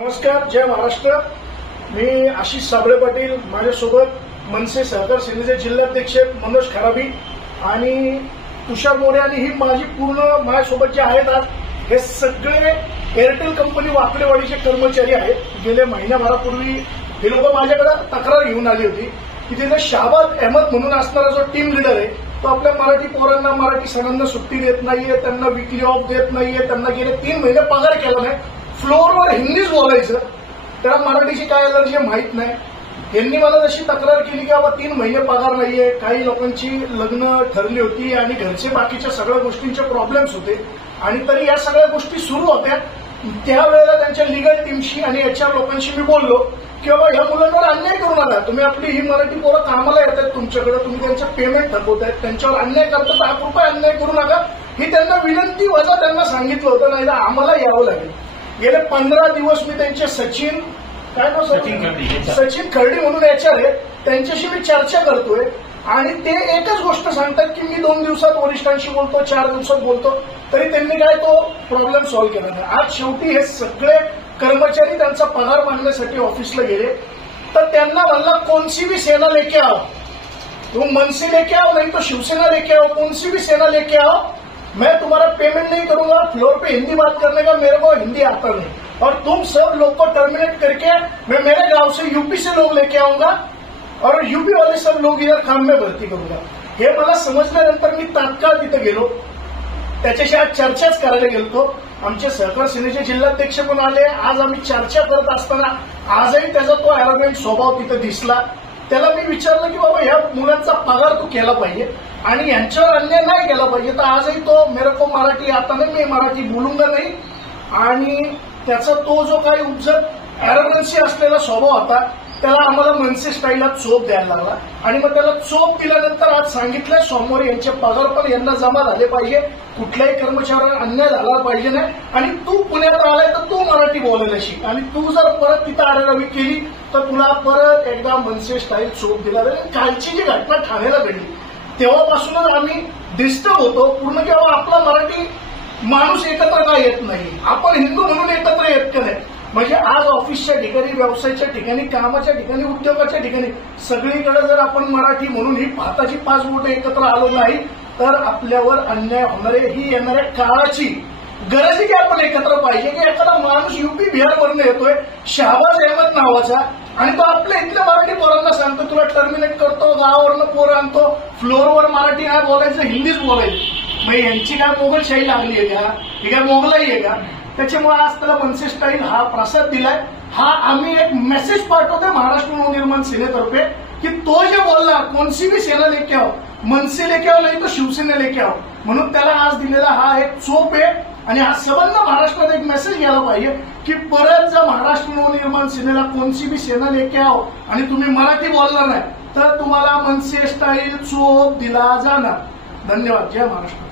नमस्कार, जय महाराष्ट्र। मी आशिष साबळे पाटील, माझ्यासोबत मनसे सहकार सेनेचे जिल्हाध्यक्ष मनोज खराबी आणि तुषार मोरे आणि ही माझी पूर्ण माझ्यासोबत जे आहेत आज हे सगळे एअरटेल कंपनी वाकडेवाडीचे कर्मचारी आहेत। गेल्या महिन्याभरापूर्वी हे लोक माझ्याकडे तक्रार घेऊन आली होती की तिथे शाहबाज अहमद म्हणून असणारा जो टीम लीडर आहे तो आपल्या मराठी पोरांना मराठी सणांना सुट्टी देत नाहीये, त्यांना विकली ऑफ देत नाहीये, त्यांना गेले 3 महिने पगार केला नाही, फ्लोअरवर हिंदीच बोलायचं, त्याला मराठीची काय एलर्जी माहित नाही। यांनी मला जशी तक्रार केली की बाबा 3 महिने पगार नाहीये, काही लोकांची लग्न ठरली होती आणि घरचे बाकीच्या सगळ्या गोष्टींचे प्रॉब्लेम्स होते आणि तरी या सगळ्या गोष्टी सुरू होत्या। त्यावेळेला त्यांच्या लिगल टीमशी आणि HR लोकांशी मी बोललो की बाबा या मुलांवर अन्याय करू नका, तुम्ही आपली ही मराठी पोरं कामाला येत आहेत तुमच्याकडे, तुम्ही त्यांचं पेमेंट थकवतायत, त्यांच्यावर अन्याय करतात, 1 रुपये अन्याय करू नका, ही त्यांना विनंती वजा त्यांना सांगितलं होतं, नाही आम्हाला यावं लागेल। गेले 15 दिवस मी त्यांचे सचिन खर्डी म्हणून HR आहे, त्यांच्याशी मी चर्चा करतोय आणि ते एकच गोष्ट सांगतात की मी 2 दिवसात वरिष्ठांशी बोलतो, 4 दिवसात बोलतो, तरी त्यांनी काय तो प्रॉब्लेम सॉल्व्ह केला नाही। आज शेवटी हे सगळे कर्मचारी त्यांचा पगार मागण्यासाठी ऑफिसला गेले तर त्यांना म्हणला कौनसी भी सेना लेके आओ, तुम मनसे लेके आओ नहीं तो शिवसेना लेके आओ, कौनसी भी सेना लेके आओ, मैं तुम्हारा पेमेंट नहीं करूंगा, फ्लोर पे हिंदी बात करने का मेरे को हिंदी आता नहीं, और तुम सब लोग को टर्मिनेट करके मैं मेरे गांव से यूपी से लोग लेके आऊंगा और यूपी वाले सब लोग इधर काम में भरती करूंगा। हे मला समजल्यानंतर मी तात्काळ तिथे गेलो, त्याच्याशी आज चर्चाच करायला गेलो। आमचे सहकार सेनेचे जिल्हाध्यक्ष पण आले। आज आम्ही चर्चा करत असताना आजही त्याचा तो अॅरोगंट स्वभाव तिथे दिसला। त्याला मी विचारलं की बाबा या मुलांचा पगार तू केला पाहिजे आणि यांच्यावर अन्याय नाही केला पाहिजे, तर आजही तो मेरे को मराठी आता नाही, मी मराठी बोलूंगा नाही, आणि त्याचा तो जो काही उज्जत अॅरोगन्सी असलेला स्वभाव होता त्याला आम्हाला मनसे स्टाईलला चोप द्यायला लागला आणि मग त्याला चोप दिल्यानंतर आज सांगितलंय सोमवारी यांचे पगार पण यांना जमा झाले पाहिजे, कुठल्याही कर्मचाऱ्याला अन्याय झाला पाहिजे नाही, आणि तू पुण्यात आलाय तर तू मराठी बोलायला शिक, आणि तू जर परत तिथं आरेरावी केली तर तुला परत एकदा मनसे स्टाईल चोप दिला जाईल। कालची जी घटना ठाण्याला घडली तेव्हापासूनच आम्ही डिस्टर्ब होतो पूर्ण, की बाबा आपला मराठी माणूस एकत्र का येत नाही, आपण हिंदू म्हणून एकत्र येत का नाही। म्हणजे आज ऑफिसच्या ठिकाणी, व्यवसायाच्या ठिकाणी, कामाच्या ठिकाणी, उद्योगाच्या ठिकाणी सगळीकडे जर आपण मराठी म्हणून ही भाताची 5 बोटं एकत्र आलो नाही तर आपल्यावर अन्याय होणार आहे। ही येणाऱ्या काळाची गरज आहे की आपण एकत्र पाहिजे, की एखादा माणूस UP बिहारवरून येतोय शाहबाज अहमद नावाचा आणि तो आपल्या इथल्या मराठी पोरांना सांगतो तुला टर्मिनेट करतो, गावावरनं पोरं आणतो, फ्लोअरवर मराठी नाही बोलायचं, हिंदीच बोलायचं। मग यांची काय मोगलशाही लागली आहे का, ही काय मोगलाई आहे का? त्याच्यामुळे आज त्याला मनसे स्टाईल हा प्रसाद दिलाय। हा आम्ही एक मेसेज पाठवतोय महाराष्ट्र नवनिर्माण सेनेतर्फे की तो जे बोलला कोणसी भी सेना लेके आओ, मनसे लेके आओ नाही तो शिवसेना लेके आओ, म्हणून त्याला आज दिलेला हा एक चोप आहे आणि हा संबंध महाराष्ट्रात एक मेसेज गेला पाहिजे की परत जर महाराष्ट्र नवनिर्माण सेनेला कोणसी भी सेना लेके आओ आणि तुम्ही मराठी बोलणार नाही तर तुम्हाला मनसे स्टाईल चोप दिला जाणार। धन्यवाद, जय महाराष्ट्र।